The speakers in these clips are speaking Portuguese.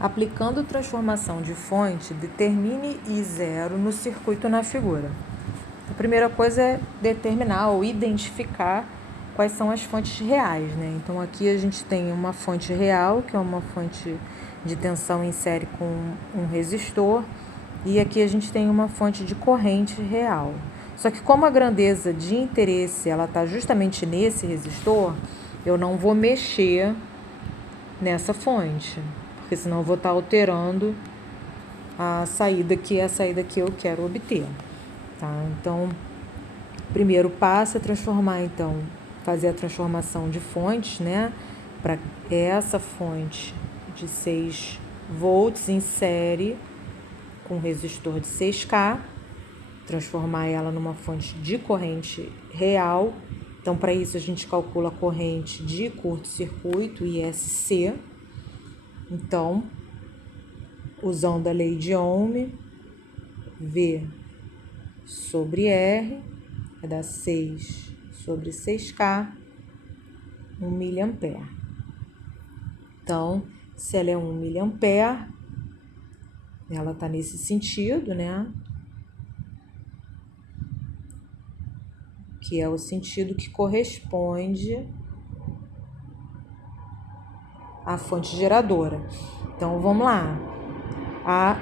Aplicando transformação de fonte, determine I0 no circuito na figura. A primeira coisa é determinar ou identificar quais são as fontes reais, né? Então aqui a gente tem uma fonte real, que é uma fonte de tensão em série com um resistor, e aqui a gente tem uma fonte de corrente real. Só que como a grandeza de interesse ela está justamente nesse resistor, eu não vou mexer nessa fonte, porque senão eu vou estar alterando a saída que é a saída que eu quero obter, tá? Então, primeiro passo é transformar, então, fazer a transformação de fontes, né? Para essa fonte de 6 volts em série com resistor de 6K, transformar ela numa fonte de corrente real. Então, para isso, a gente calcula a corrente de curto-circuito, ISC. Então, usando a lei de Ohm, V sobre R, vai dar 6 sobre 6K, 1 miliampere. Então, se ela é 1 miliampere, ela está nesse sentido, né? Que é o sentido que corresponde à fonte geradora. Então, vamos lá. A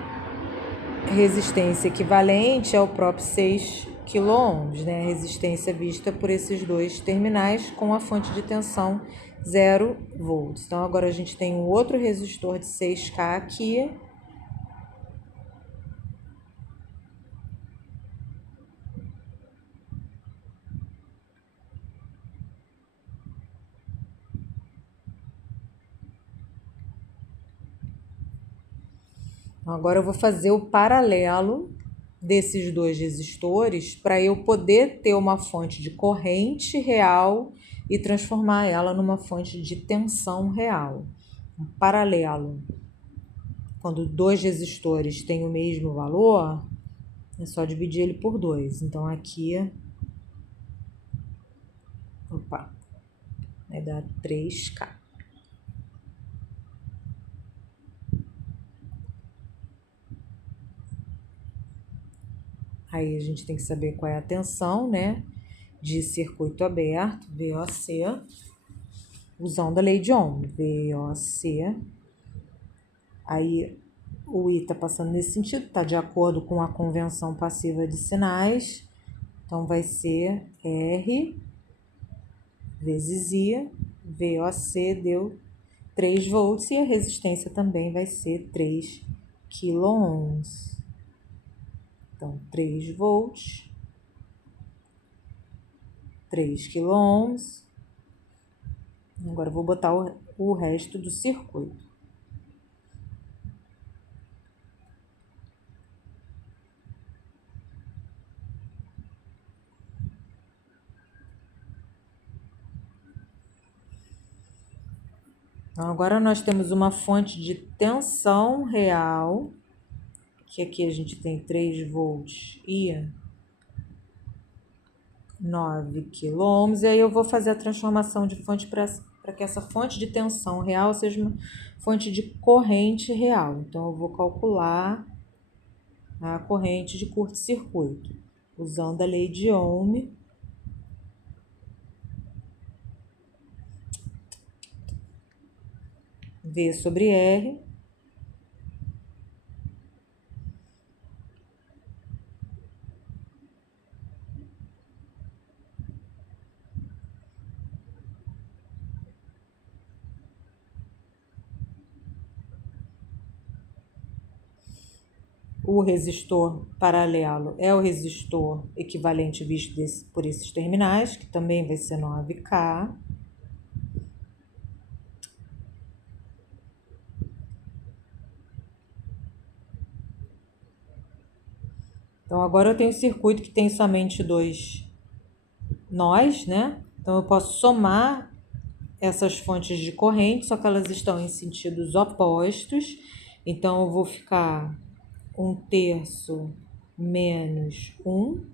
resistência equivalente é o próprio 6 kΩ, né? A resistência vista por esses dois terminais com a fonte de tensão 0 volts. Então, agora a gente tem um outro resistor de 6K aqui. Agora eu vou fazer o paralelo desses dois resistores para eu poder ter uma fonte de corrente real e transformar ela numa fonte de tensão real. Um paralelo. Quando dois resistores têm o mesmo valor, é só dividir ele por 2. Então aqui, vai dar 3K. Aí a gente tem que saber qual é a tensão, né? De circuito aberto, VOC, usando a lei de Ohm, VOC. Aí o I está passando nesse sentido, está de acordo com a convenção passiva de sinais. Então vai ser R vezes I, VOC deu 3 volts e a resistência também vai ser 3 kΩ. Então, 3 volts, 3 kΩ. Agora eu vou botar o resto do circuito. Então, agora nós temos uma fonte de tensão real, que aqui a gente tem 3 volts e 9 kΩ, e aí eu vou fazer a transformação de fonte para que essa fonte de tensão real seja uma fonte de corrente real. Então, eu vou calcular a corrente de curto-circuito, usando a lei de Ohm. V sobre R. O resistor paralelo é o resistor equivalente visto por esses terminais, que também vai ser 9K. Então, agora eu tenho um circuito que tem somente 2 nós, né? Então, eu posso somar essas fontes de corrente, só que elas estão em sentidos opostos. Então, eu vou ficar 1/3 menos 1,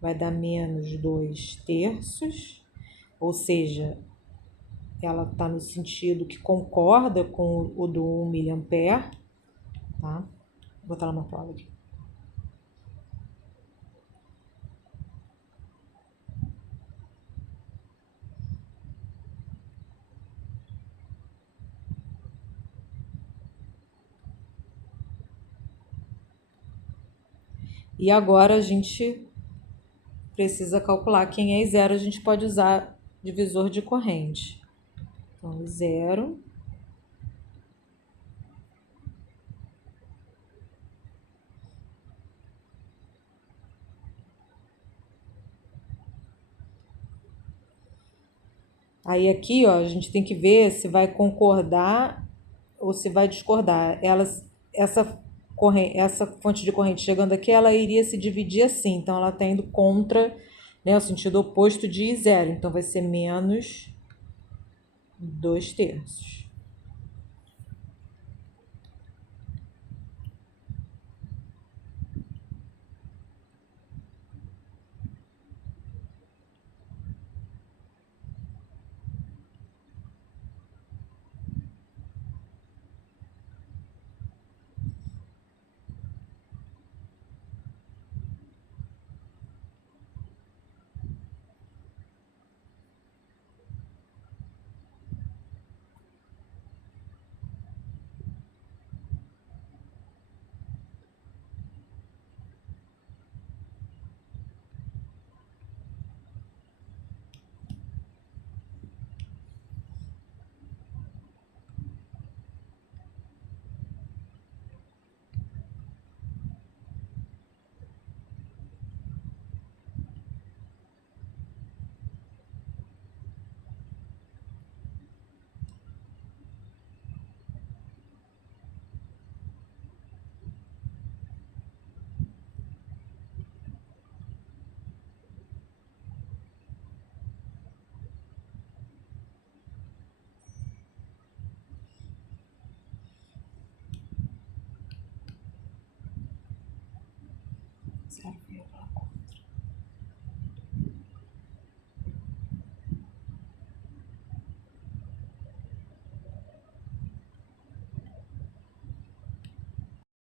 vai dar menos 2/3, ou seja, ela está no sentido que concorda com o do 1 mA, tá? Vou botar ela na prova aqui. E agora a gente precisa calcular quem é zero, a gente pode usar divisor de corrente. Então, zero. Aí aqui, ó, a gente tem que ver se vai concordar ou se vai discordar. Essa fonte de corrente chegando aqui, ela iria se dividir assim. Então, ela está indo contra, né, o sentido oposto de zero. Então, vai ser menos 2/3.